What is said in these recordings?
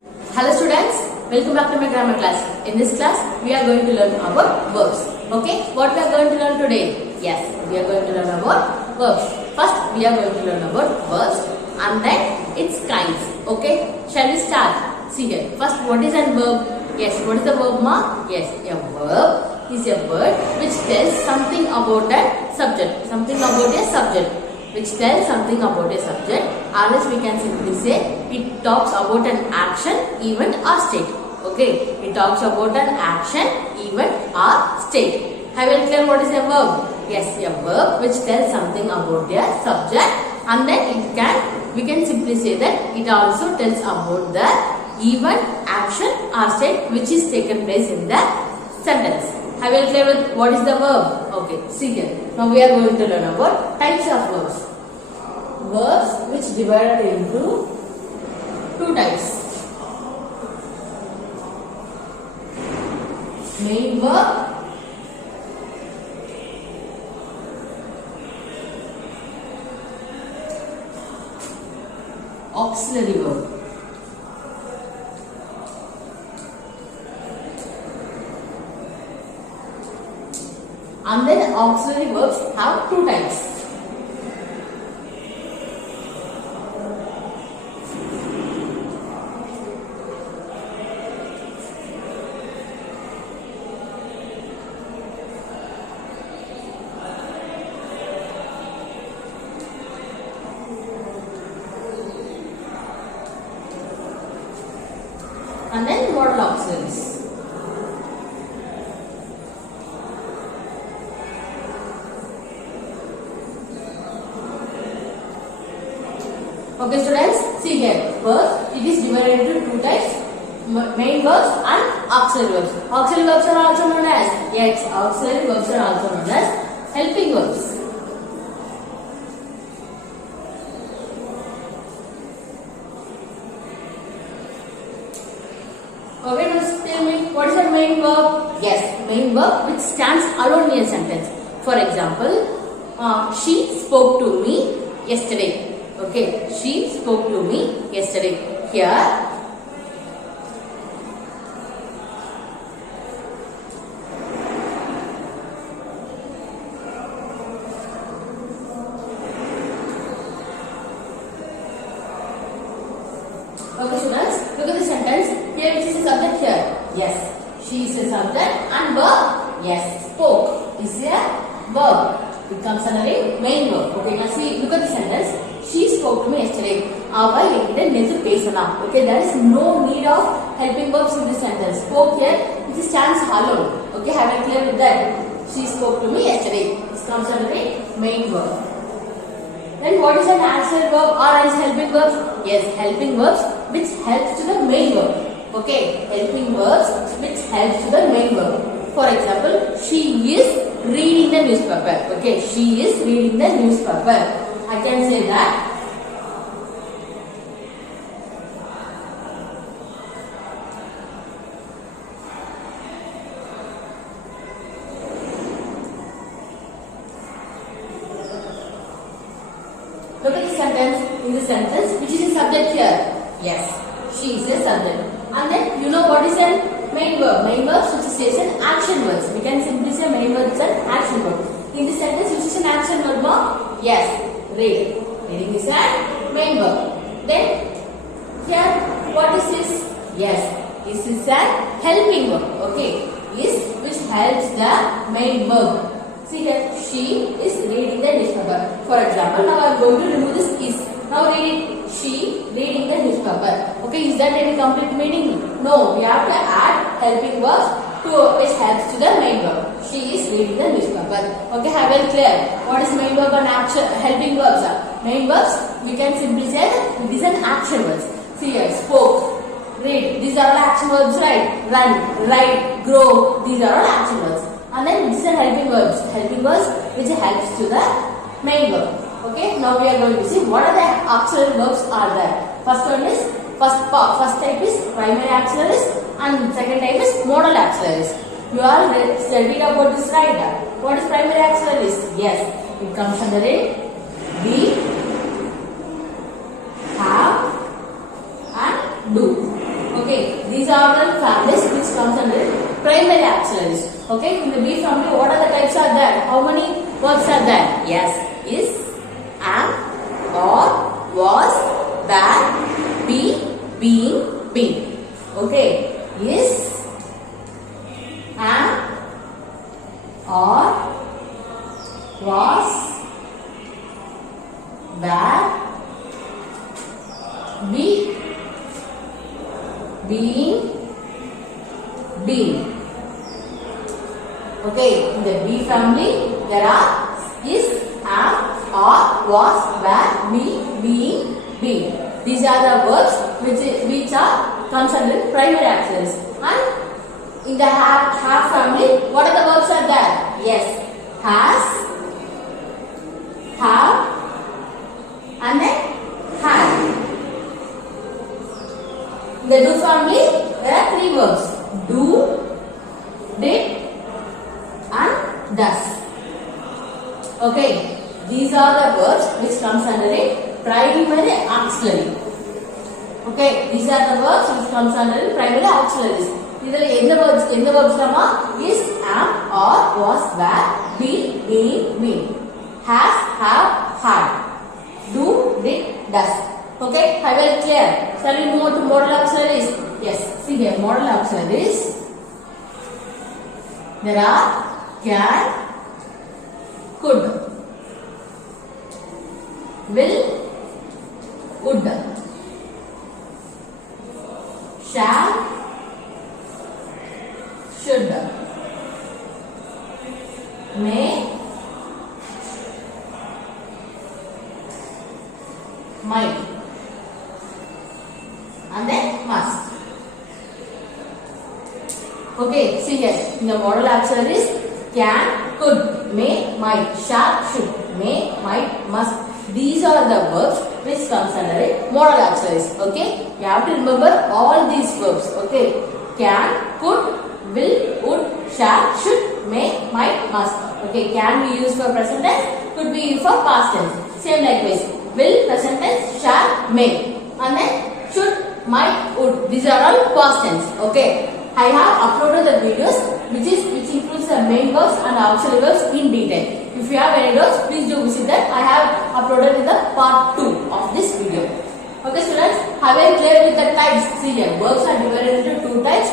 Hello students, welcome back to my grammar class. In this class, we are going to learn about verbs. Okay, what we are going to learn today? Yes, we are going to learn about verbs. First, we are going to learn about verbs and then its kinds. Okay, shall we start? See here. First, what is a verb? Yes, what is the verb, ma? Yes, a verb is a word which tells something about a subject. Something about a subject. Which tells something about a subject, or else we can simply say it talks about an action, event or state. Okay, it talks about an action, event or state. Have you clear what is a verb? Yes, a verb which tells something about a subject, and then we can simply say that it also tells about the event, action or state which is taken place in the sentence. Have you clear with what is the verb? Okay, see here. Now we are going to learn about types of verbs. Verbs which divided into two types. Main verb auxiliary verb. And then auxiliary verbs have two types. And then modal auxiliaries. Okay students, see here, verbs, it is divided into two types, main verbs and auxiliary verbs. Auxiliary verbs are also known as, yes, auxiliary verbs are also known as helping verbs. Okay, now tell me, what is a main verb? Yes, main verb which stands alone in a sentence. For example, she spoke to me yesterday. Okay, she spoke to me yesterday. Here, okay students, look at the sentence. Here which is the subject here? Yes, she is a subject and verb? Yes, spoke is a verb. It comes under a main verb. Okay, now see, look at the sentence. She spoke to me yesterday. அவள் என்னிடம் நேற்று பேசினாள். Okay, there is no need of helping verbs in this sentence. Spoke here, it stands alone. Okay, have you clear with that? She spoke to me yesterday. This comes under a main verb. Then what is an auxiliary verb or else helping verbs? Yes, helping verbs which helps to the main verb. Okay, helping verbs which helps to the main verb. For example, she is reading the newspaper. Okay, she is reading the newspaper. I can say that look at the sentence. In the sentence, which is a subject here? Yes, she is a subject. And then you know what is a main verb? Main verb which is an action words. We can simply say main verb is an action verb. In this sentence, which is an action verb? Yes, read. Reading is a main verb. Then here, what is this? Yes, this is a helping verb. Okay, is which helps the main verb. See here, she is reading the newspaper. For example, now I am going to remove this is. Now read it. She reading the newspaper. Okay, is that any complete meaning? No, we have to add helping verbs to which helps to the main verb. She is reading the newspaper. Okay, have you clear? What is main verb and action helping verbs? Main verbs, we can simply say that it is an action verbs. See here, spoke, read. These are all action verbs, right? Run, write, grow. These are all action verbs. And then these are helping verbs. Helping verbs which helps to the main verb. Okay, now we are going to see what are the auxiliary verbs are there. First one is first type is primary auxiliaries and second type is modal auxiliaries. You all studied about this, right? What is primary auxiliaries? Yes, it comes under it. Be, have and do. Okay, these are the families which comes under primary auxiliaries. Okay, in the B family, what are the types are there? How many verbs are there? Yes, is, am, or, was, were, be, being, been. Okay, is, am, or, was, were, be, being, been. Okay, in the B family, there are is, am, or, was, were, be, being, been. These are the verbs which are concerned primary auxiliaries. And in the have family, what are the verbs are there? Yes, has, have, and then had. In the do family, there are three verbs: do, did, and does. Okay, these are the verbs which comes under a primary auxiliary. Okay, these are the verbs which comes under primary auxiliaries. Idhula endha verbs lama is, am, or, was, were, be, being, been, has, have, had, do, did, does. Okay, I will clear. Shall we move to modal auxiliaries? Yes, see here, modal auxiliaries. There are can, could, will, would, shall, should, may, might, and then must. Okay, see here, in the modal auxiliaries, can, could, may, might, shall, should, may, might, must. These are the verbs which comes under a modal auxiliaries. Okay, you have to remember all these verbs. Okay, can, could, will, would, shall, should, may, might, must. Okay, can be used for present tense, could be used for past tense. Same likewise, will, present tense, shall, may, and then should, might, would. These are all past tense. Okay, I have uploaded the videos which includes the main verbs and auxiliary verbs in detail. If you have any doubts, please do visit that. I have uploaded in the part 2 of this video. Okay students, have I clear with the types? See here, verbs are divided into two types,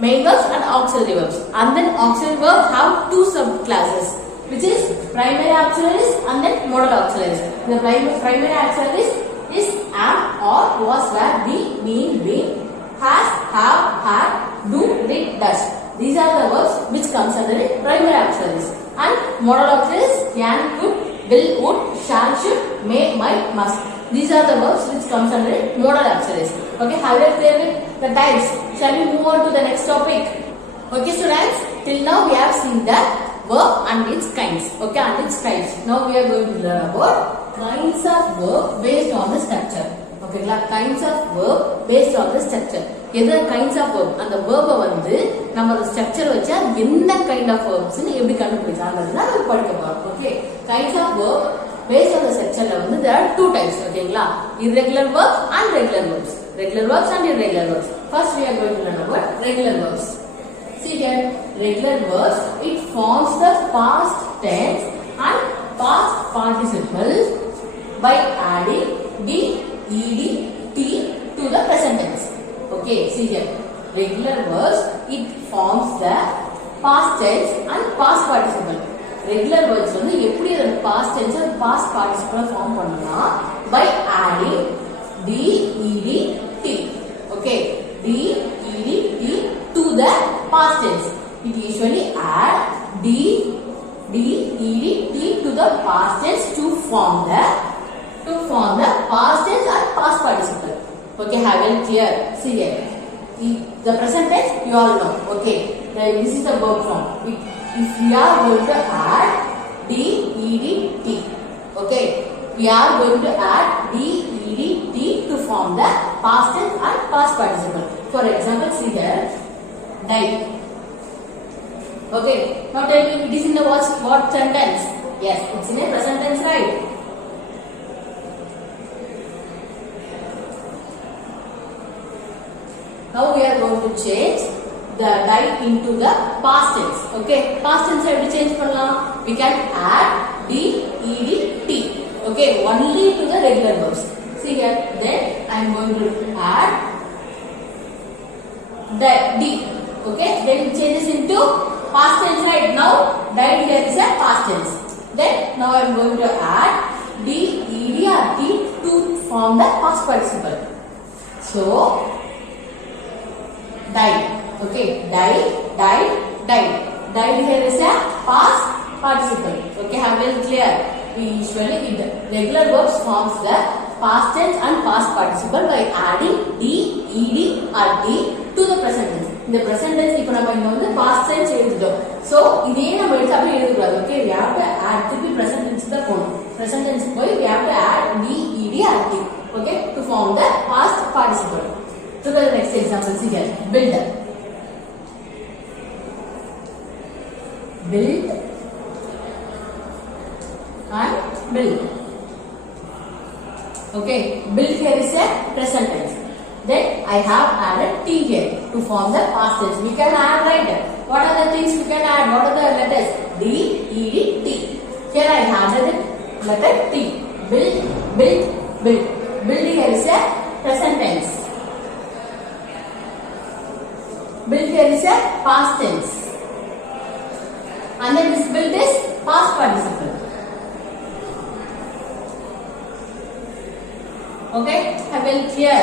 main verbs and auxiliary verbs. And then auxiliary verbs have two subclasses, which is primary auxiliaries and then modal auxiliaries. The primary auxiliaries is, am, or, was, were, be, being, been, has, have, had, do, did, does. These are the verbs which comes under the primary auxiliaries. And modal auxiliaries can, could, will, would, shall, should, may, might, must. These are the verbs which comes under the modal auxiliaries. Okay, have you clear with the types? Shall we move on to the next topic? Okay students, till now we have seen the verb and its kinds. Okay, and its types. Now we are going to learn about kinds of verb based on the structure. Okay, kinds of verb based on the structure. எது kinds of verb, அந்த verb வந்து நம்ம structure வச்சா என்ன kind of verbs னு எப்படி கண்டுபிடிச்சாங்கன்னு நம்ம படிக்க போறோம். Okay, kinds of verb based on the structure வந்து there are two types. ஓகேங்களா, irregular verbs and regular verbs. Regular verbs and irregular verbs. First we are going to learn about regular verbs. See here, regular verbs, it forms the past tense and past participle by adding d, ed, t to the present tense. Okay, see here, regular verbs, it forms the past tense and past participle. Regular verbs வந்து எப்படி அந்த past tense and past participle form பண்ணனும்னா by adding d, ed, t. Okay, d, ed, t to the past tense. It usually add d, ed, t to the past tense to form the past tense and past participle. Okay, have it clear? See here, the present tense you all know. Okay, this is the verb form. If we are going to add d, ed, t. Okay, we are going to add d, ed, t to form the past tense and past participle. For example, see here, died. Okay, now tell me, it is in the what sentence? Yes, it's in a present tense, right? Now we are going to change the die into the past tense. Okay, past tense how to change pannalam? We can add d, ed, t. Okay, only to the regular verbs. See here, then I am going to add the d. Okay, then it changes into past tense, right? Now died here is a past tense. Then now I am going to add d, ed or t to form the past participle. So died. Okay, died. Died here is a past participle. Okay, have it clear? We usually regular verbs forms the past tense and past participle by adding d, ed or t to the present tense. In the present tense, இப்போ நம்ம இங்க வந்து past tense எழுதிட்டோம். So இதே நம்ம எடுத்து அப்படியே எழுத கூடாது. Okay, we have to add திருப்பி present tense தான் போணும். Present tense போய் we have to add d, ed or t. Okay, to form the past participle. So the next example, see here, build and build. Okay, build here is a present tense. Then I have added t here to form the past tense. We can add, right? What are the things we can add? What are the letters? D, ed, t. Here I have added letter t. Build. Build here is a present tense. Build here is a past tense. And then this build is past participle. Okay, have it clear?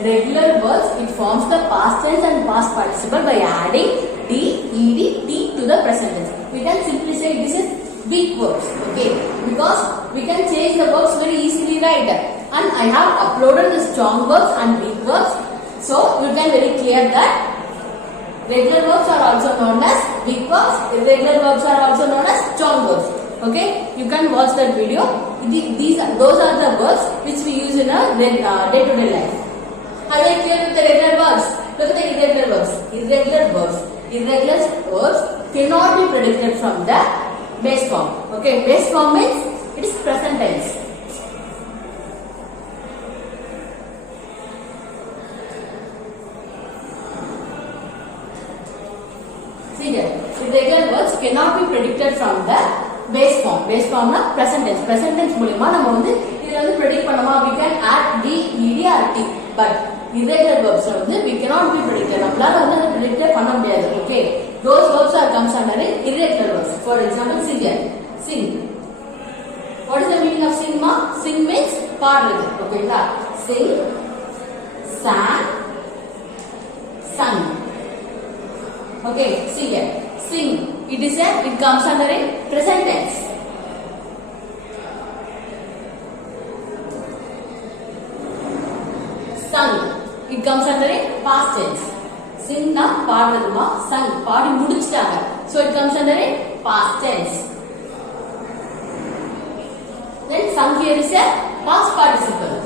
Regular verbs, it forms the past tense and past participle by adding d, ed, t to the present tense. We can simply say this is weak verbs. Okay, because we can change the verbs very easily, right? And I have uploaded the strong verbs and weak verbs, so you can very clear that regular verbs are also known as weak verbs. Irregular verbs are also known as strong verbs. Okay, you can watch that video. Those are the verbs which we use in our day-to-day life. Are they clear with the regular verbs? Look at the irregular verbs. Irregular verbs cannot be predicted from the base form. Okay, base form means it is present tense. See here, irregular verbs cannot be predicted from the base form. Base form na present tense. Present tense மூலமா நம்ம வந்து இத வந்து predict பண்ணலாம். We can add d, ed or t. But irregular verbs வந்து we cannot be predicted. நம்மளால வந்து அதை predict பண்ண முடியாது. Okay, those verbs are comes under irregular verbs. For example, sing here. Sing. What is the meaning of sing ma? Sing means பாடுறது. Okay, sing, sang, sung. Okay, see here. Sing. It comes under a present tense. Sung. It comes under a past tense. Sing na பாடுறதுமா, sung பாடி முடிச்சிட்டாங்க. So it comes under a past tense. Then sung here is a past participle.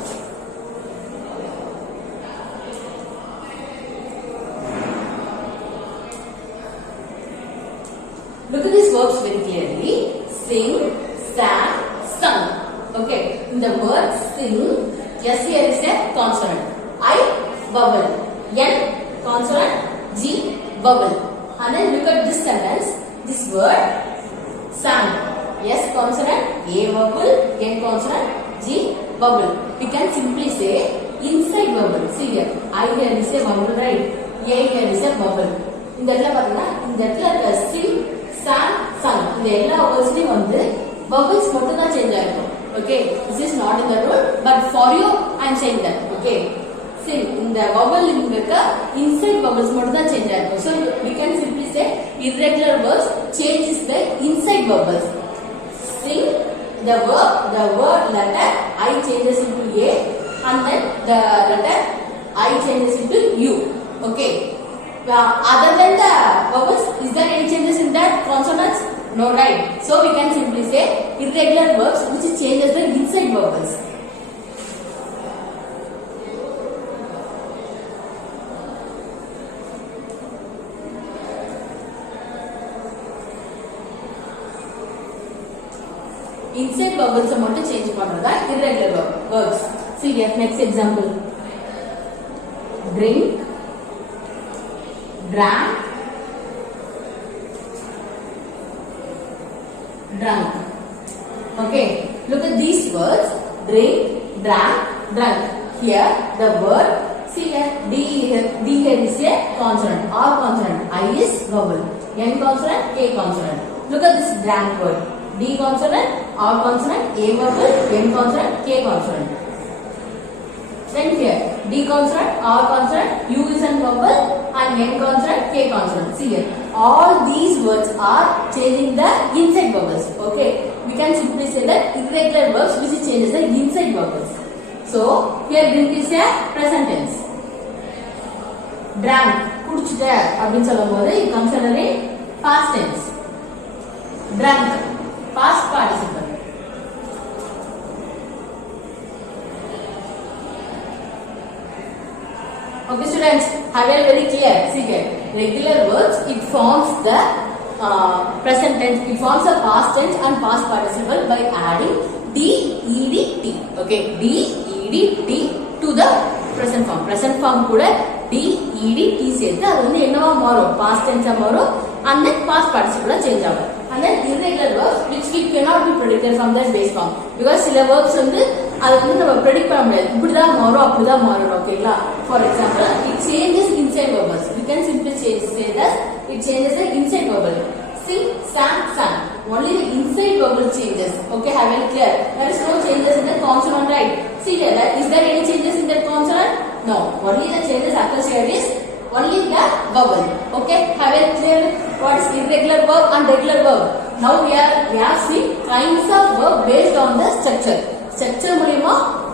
Look at these verbs very clearly. Sing, sang, sung. Okay, in the word sing, yes here is a consonant. I, vowel. N, consonant. G, vowel. And then look at this sentence. This word, sang. S consonant, A vowel, N consonant, G vowel. We can simply say inside vowel. See here, I here is a vowel, right? A here is a vowel. இந்த இடத்துல பாத்தீங்கன்னா இந்த இடத்துல இருக்க sing, sang, sung இந்த எல்லா வேர்ட்ஸ்லயும் வந்து vowels மட்டும் தான் சேஞ்ச் ஆயிருக்கும். Okay, this is not in the rule, but for you I am saying that. Okay, sing இந்த vowel இங்க இருக்க inside vowels மட்டும் தான் சேஞ்ச் ஆயிருக்கும். So we can simply say irregular verbs changes the inside vowels. Sing, the word letter I changes into A, and then the letter I changes into U. Okay. Other than the vowels, is there any changes in that consonants? No, right? So we can simply say irregular verbs which changes the inside vowels. Inside vowels மட்டும் change பண்றதா irregular verbs. See here, next example. drink, drank, drunk. Okay, look at these words: drink, drank, drunk. Here the word, see here, D here is a consonant, R consonant, I is vowel, N consonant, K consonant. Look at this drank word: D consonant, R consonant, A vowel, N consonant, K consonant. Then here D consonant, R consonant, U is an vowel, and N consonant, K consonant. See here, all these words are changing the inside vowels. Okay, we can simply say that irregular verbs which changes the inside vowels. So here drink is a present tense. Drank, குடிச்சிட்ட அப்படினு சொல்லும்போது it comes under a past tense. Drunk, past participle. Okay students, have you very clear? See here, regular verbs, it forms the present tense, it forms a past tense and past participle by adding D, ED, T. Okay, D, ED, T to the present form. Present form kuda D, ED, T சேர்த்து அது வந்து என்னவா மாறும்? Past tense மாறும் and then past participle change ஆகும். And then irregular verbs which we cannot be predicted from their base form. Because சில verbs வந்து அது வந்து நம்ம predict பண்ண முடியாது. இப்படிதான் மாறும் அப்படிதான் மாறும். ஓகேங்களா? For example, it changes inside vowels. We can simply say that it changes the inside vowel. Sing, sang, sang. Only the inside vowel changes. Okay, have it clear? There is no changes in the consonant, right? See here, is there any changes in that consonant? No. Only the changes occurs here is only the vowel. Okay, have it clear? What is irregular verb and regular verb? Now we have seen kinds of verb based on the structure. Structure மூலமா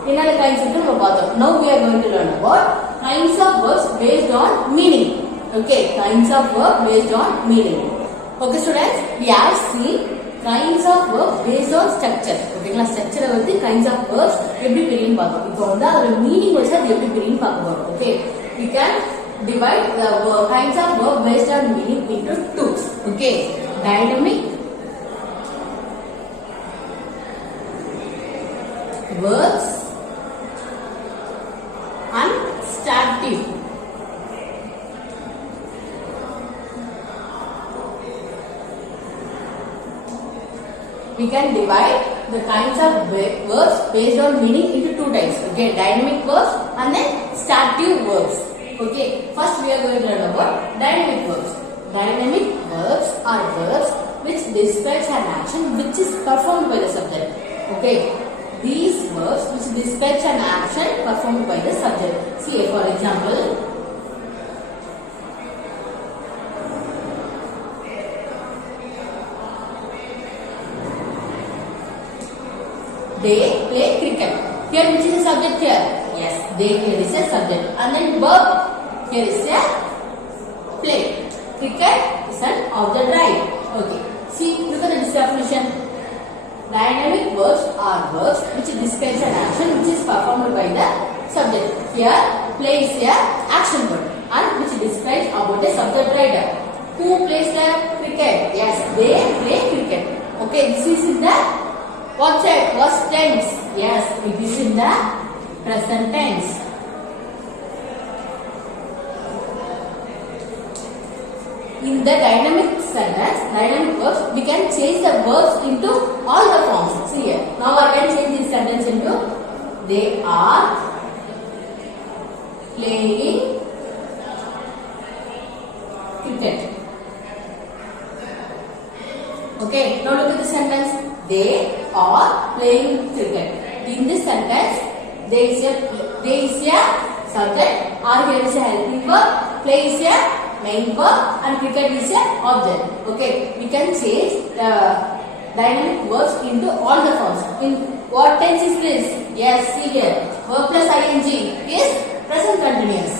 என்னென்ன kinds இருக்குன்னு நம்ம பார்த்தோம். Now we are going to learn about kinds of verbs based on meaning. Okay, kinds of verb based on meaning. Okay students, we have seen kinds of verbs based on structure. ஓகேங்களா, ஸ்ட்ரக்சரை வந்து kinds of verbs எப்படி பிரியும்னு பார்த்தோம். இப்போ வந்து அதோட meaning வச்சு அது எப்படி பிரியும்னு பார்க்க போறோம். Okay, we can divide the kinds of verb based on meaning into two. Okay, dynamic verbs and stative. We can divide the kinds of verbs based on meaning into two types. Okay, dynamic verbs and then stative verbs. Okay, first we are going to learn about dynamic verbs. Dynamic verbs are verbs which describes an action which is performed by the subject. Okay, these verbs which describes an action performed by the subject. See, for example, they play cricket. Here which is the subject here? Yes, they here is a subject. And then verb, here is a play. Cricket is an object, right? Okay. See, look at this definition. Dynamic verbs are verbs which describes an action which is performed by the subject. Here, play is a action word and which describes about the subject, right? Who plays the cricket? Yes, they play cricket. Okay, this is in the what set? What tense? Yes, it is in the present tense. In the dynamic sentence, dynamic verbs, we can change the verbs into all the forms. See here. Now I can change this sentence into they are playing cricket. Okay, now look at the sentence. They are playing cricket. In this sentence, there is a subject, or here is a helping verb, play is a main verb, and cricket is a object. Okay, we can change the dynamic verbs into all the forms. In what tense is this? Yes, see here. Verb plus ing is present continuous.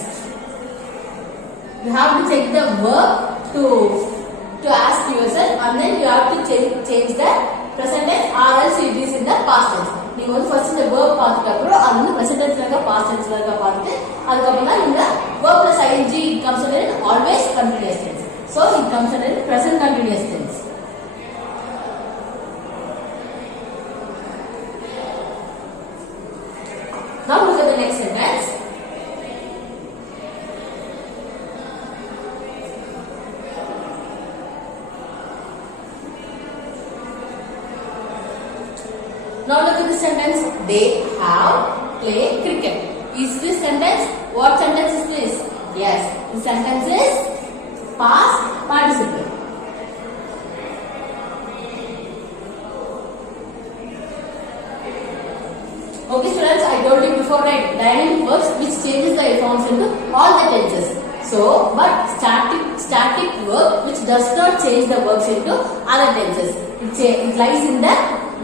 You have to check the verb to ask yourself, and then you have to change the present tense or else it is in the past tense. நீங்க வந்து first இந்த verb பார்த்துட்டு அப்புறம் அது வந்து present tense ல இருக்க past tense ல இருக்க பார்த்துட்டு அதுக்கு அப்புறம் தான் இந்த verb plus ing it comes under always continuous tense. So it comes under present continuous tense. Now look at the next sentence. play cricket. Is this sentence? What sentence is this? Yes, the sentence is past participle. Okay students, I told you before, right? Dynamic verbs which changes the forms into all the tenses. So, but static verb which does not change the verbs into other tenses. It lies in the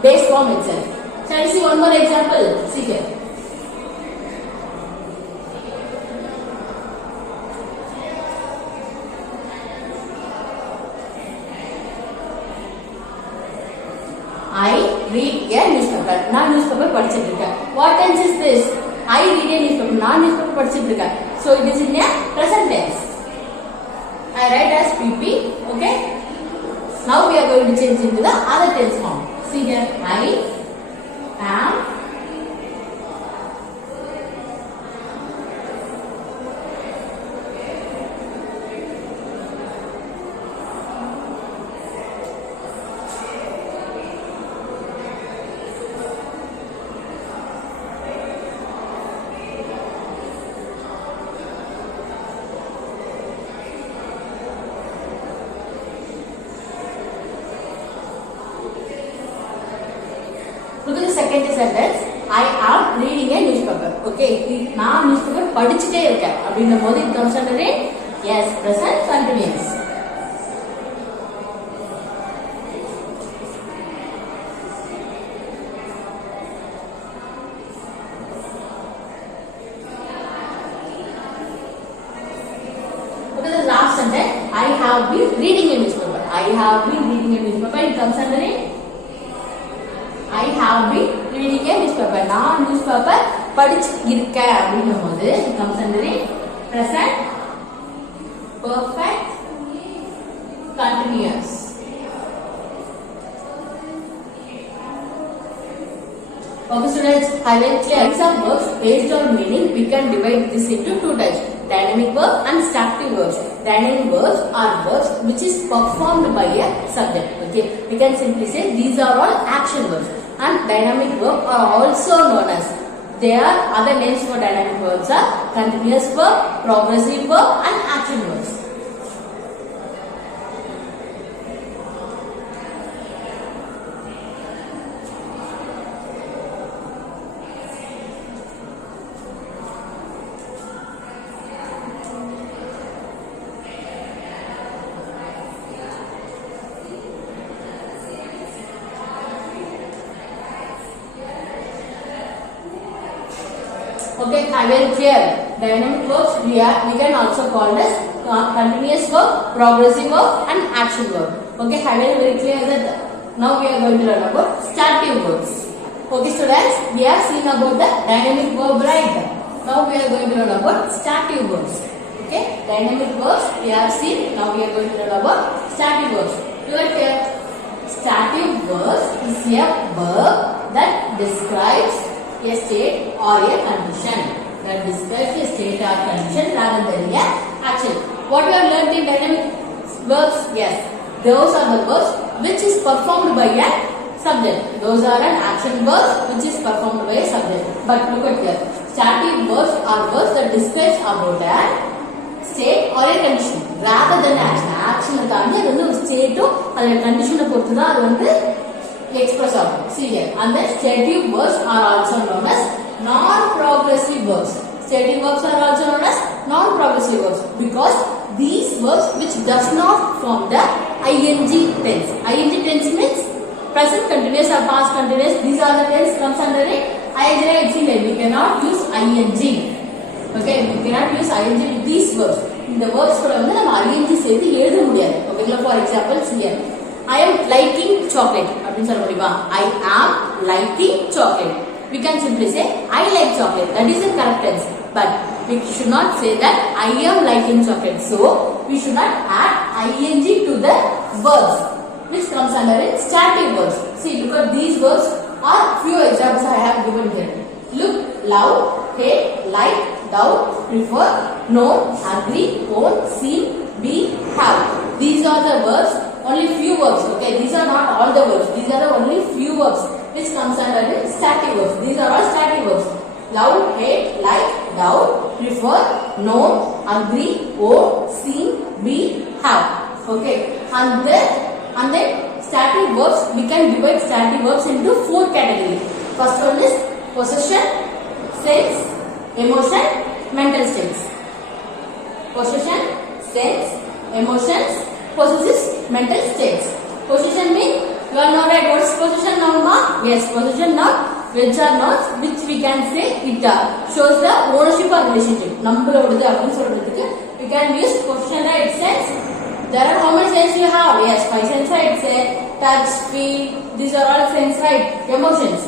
base form itself. Shall I see one more example? See here. I read a newspaper. நான் newspaper படிச்சிட்டு இருக்கேன். What tense is this? I read a newspaper. நான் newspaper படிச்சிட்டு இருக்கேன். So it is in a present tense. I write as PP. Okay. Now we are going to change into the other tense form. See here. I am Look at the second sentence. I am reading a newspaper. Okay, நான் newspaper படிச்சிட்டே இருக்கேன். அப்படிங்கும்போது it comes under it. Yes, present continuous. Look at the last sentence. I have been reading a newspaper. I have been reading a newspaper. It comes under it. I have been reading a newspaper. நான் newspaper படிச்சு இருக்கேன் அப்படிங்கும்போது it comes under it. Present perfect continuous. Okay students, I will clear some verbs based on meaning. We can divide this into two types: dynamic verb and static verbs. Dynamic verbs are verbs which is performed by a subject. Okay, we can simply say these are all action verbs. And dynamic verbs are also known as, there are other names for dynamic verbs are continuous verb, progressive verb and action verbs. Okay, I will clear. Dynamic verbs we can also call as continuous verb, progressive verb and action verb. Okay, I will very clear that. Now we are going to learn about static verbs. Okay students, we have seen about the dynamic verb, right? Now we are going to learn about static verbs. Okay, dynamic verbs we have seen. Now we are going to learn about static verbs. You are clear? Static verbs is a verb that describes a state or a condition. That describes a state or condition rather than a action. What we have learned in dynamic verbs? Yes, those are the verbs which is performed by a subject. Those are an action verbs which is performed by a subject. But look at here. Static verbs are verbs that describes about a state or a condition rather than action. Action தாண்டி அது வந்து ஒரு ஸ்டேட்டோ அதோட கண்டிஷனை பொறுத்து தான் அது வந்து express out. See here. And then stative verbs are also known as non-progressive verbs. Stative verbs are also known as non-progressive verbs because these verbs which does not form the ing tense. Ing tense means present continuous or past continuous. These are the tense comes under it. We cannot use ing. Okay, we cannot use ing with these verbs. In the verbs கூட வந்து நம்ம ing சேர்த்து எழுத முடியாது. Okay, for example, see here. I am liking chocolate. அப்படின்னு சொல்ல முடியுமா? I am liking chocolate. We can simply say I like chocolate. That is the correct tense. But we should not say that I am liking chocolate. So we should not add ing to the verbs, which comes under it static verbs. See, look at these verbs are few examples I have given here. Look, love, hate, like, doubt, prefer, know, agree, own, seem, be, have. These are the verbs. Only few verbs. Okay, these are not all the verbs. These are the only few verbs which comes under the static verbs. These are all static verbs. love, hate, like, doubt, prefer, know, agree, own, seem, be, have. Okay. And then static verbs, we can divide static verbs into 4 categories. First one is possession, sense, emotion, mental states. Possession, sense, emotions, possessive, mental states. Possession means you are not right. What is possession noun? Ma? Yes, possession noun. Which are nouns which we can say it shows the ownership or relationship. We can use possession, right? Sense. There are how many senses you have? Yes, 5 senses, right? Say touch, feel. These are all sense, right? Emotions.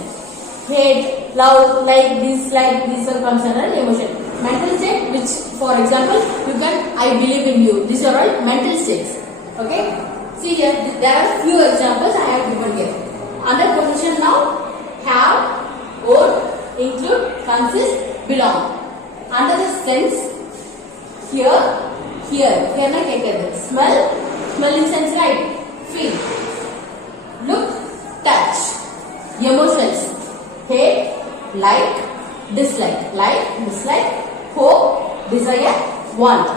Hate, love, like, dislike. These all comes under emotion. Mental state, which for example, you can I believe in you. These are all mental states. Okay. See here, there are few examples I have given here. Under possession noun, have, own, include, consist, belong. Under the sense, hear, na kehte smell in sense, right? Feel, look, touch. Emotions, hate, like, dislike, hope, desire, want.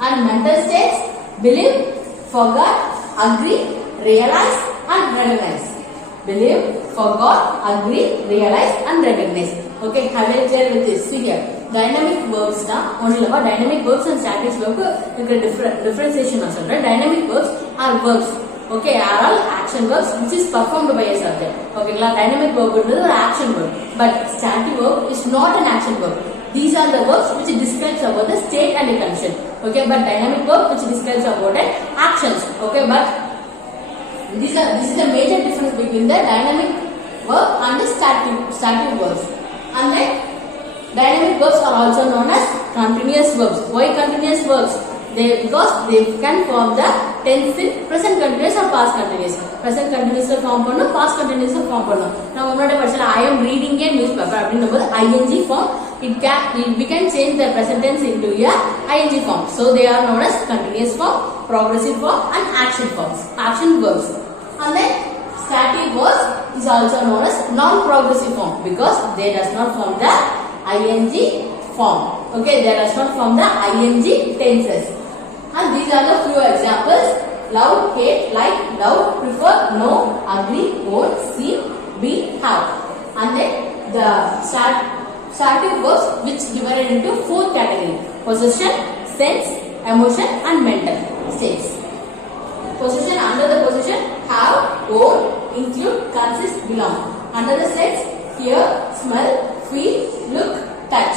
And mental states, believe, forgot, agree, realize, and recognize. Believe, forgot, agree, realize, and recognize. Okay, have a clear with this. See here, dynamic verbs only dynamic verbs and static verbs differentiation also. Right? Dynamic verbs are verbs. Okay, are all action verbs which is performed by a subject. Okay, dynamic verb is an action verb, but static verb is not an action verb. These are the verbs which describes about the state and the condition. Okay, but dynamic verb which describes about the actions. Okay, but this is the major difference between the dynamic verb and the static verbs. And then dynamic verbs are also known as continuous verbs. Why continuous verbs? Because they can form the tense in present continuous or past continuous. Present continuous form pannum, past continuous form pannum. Now I am reading a newspaper. ing form. We can change the present tense into a ing form. So they are known as continuous form, progressive form, and action verbs. And then static verbs is also known as non-progressive form because they does not form the ing form. Okay, they does not form the ing tenses. And these are the few examples: love, hate, like, doubt, prefer, know, agree, own, seem, be, have. And then the static verbs which divided into 4 categories: possession, sense, emotion, and mental states. Possession, under the possession, have, own, include, consist, belong. Under the sense, hear, smell, feel, look, touch.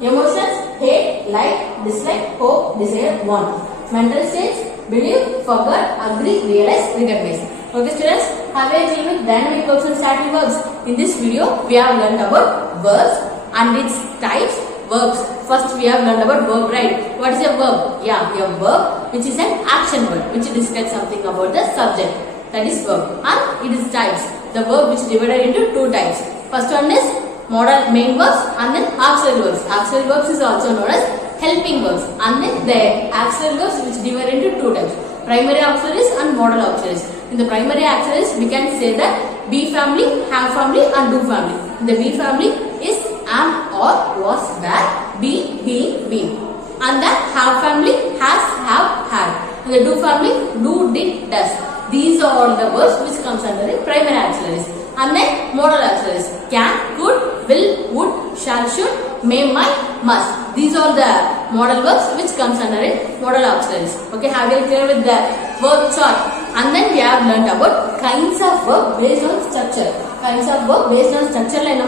Emotions, hate, like, dislike, hope, desire, want. Mental states, believe, forget, agree, realize, recognize. Okay students, have a deal with dynamic verbs and static verbs. In this video, we have learned about verbs and its types. Verbs. First we have learned about verb, right? What is a verb? Yeah, a verb which is an action word which describes something about the subject. That is verb. And it is types. The verb which is divided into 2 types. First one is modal main verbs and then auxiliary verbs. Auxiliary verbs is also known as helping verbs. And then the auxiliary verbs which divide into 2 types. Primary auxiliaries and modal auxiliaries. In the primary auxiliaries we can say that be family, have family, and do family. In the be family is am, or, was, were, be, been. And the have family has, have, had. In the do family, do, did, does. These are all the verbs which comes under the primary auxiliaries. And then modal auxiliaries: can, could, will, would, shall, should, may, might, must. These are the modal verbs which comes under it modal auxiliaries. Okay, have you clear with the verb chart? And then we have learned about kinds of verb based on structure. Kinds of verb based on structure like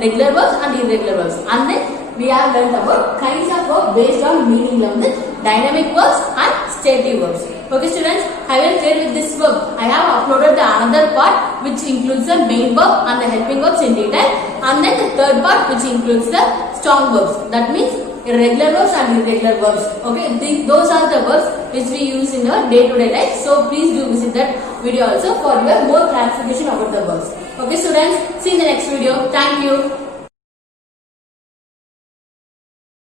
regular verbs and irregular verbs. And then we have learned about kinds of verb based on meaning dynamic verbs and stative verbs. Okay students, I will clear with this verb. I have uploaded the another part which includes the main verb and the helping verbs in detail, and then the third part which includes the strong verbs. That means irregular verbs and irregular verbs. Okay, those are the verbs which we use in our day-to-day life. So please do visit that video also for your more clarification about the verbs. Okay students, see you in the next video. Thank you.